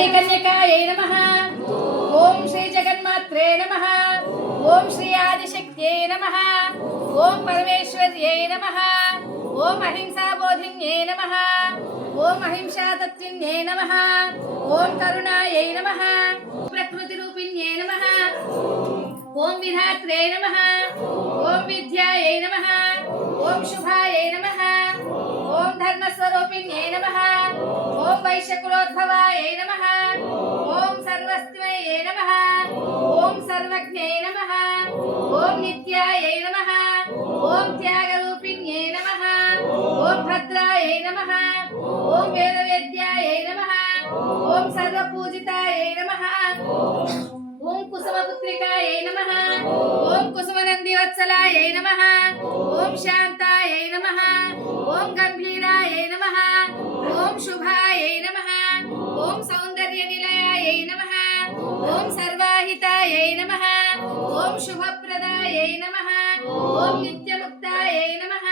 శ్రీ కన్యకాయై నమః. ఓం శ్రీ జగన్మాత్రే నమః. ఓం శ్రీ ఆదిశక్త్యై నమః. ఓం పరమేశ్వర్యై నమః. ఓం అహింసాబోధిన్యై నమః. ఓం అహింసాతత్విన్యై నమః. ఓం కరుణాయై నమః. ప్రకృతి రూపిణ్యై నమః. ఓం విధాత్రే నమః. ఓం విద్యాయై నమః. ఓం శుభాయై నమః. ఓం ధర్మస్వరూపిణ్యై నమః. ఓం వైశకులోద్భవాయై నమః. ఓం సర్వస్వయై నమః. ఓం సర్వజ్ఞై నమః. ఓం నిత్యాయై నమః. ఓం త్యాగరూపిణ్యై నమః. ఓం భద్రాయై నమః. ఓం వేదవేద్యాయై నమః. ఓం సర్వపూజితాయై నమః. ఓం కుసుమపుత్రికాయై నమః. ఓం కుసుమనందివత్సలాయై నమః. ఓం శాంతాయై నమః. ఓం గంభీరాయై నమః. ఓం శుభాయై నమః. ఓం సౌందర్యనిలయాయై నమః. ఓం సర్వాహితాయై నమః. ఓం శుభప్రదాయై నమః. ఓం నిత్యముక్తాయై నమః.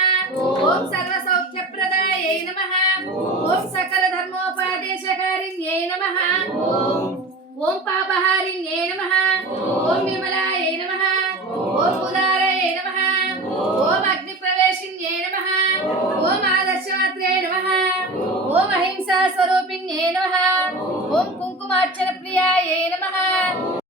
ఓం సర్వసౌఖ్యప్రదాయై నమః. ఓం సకల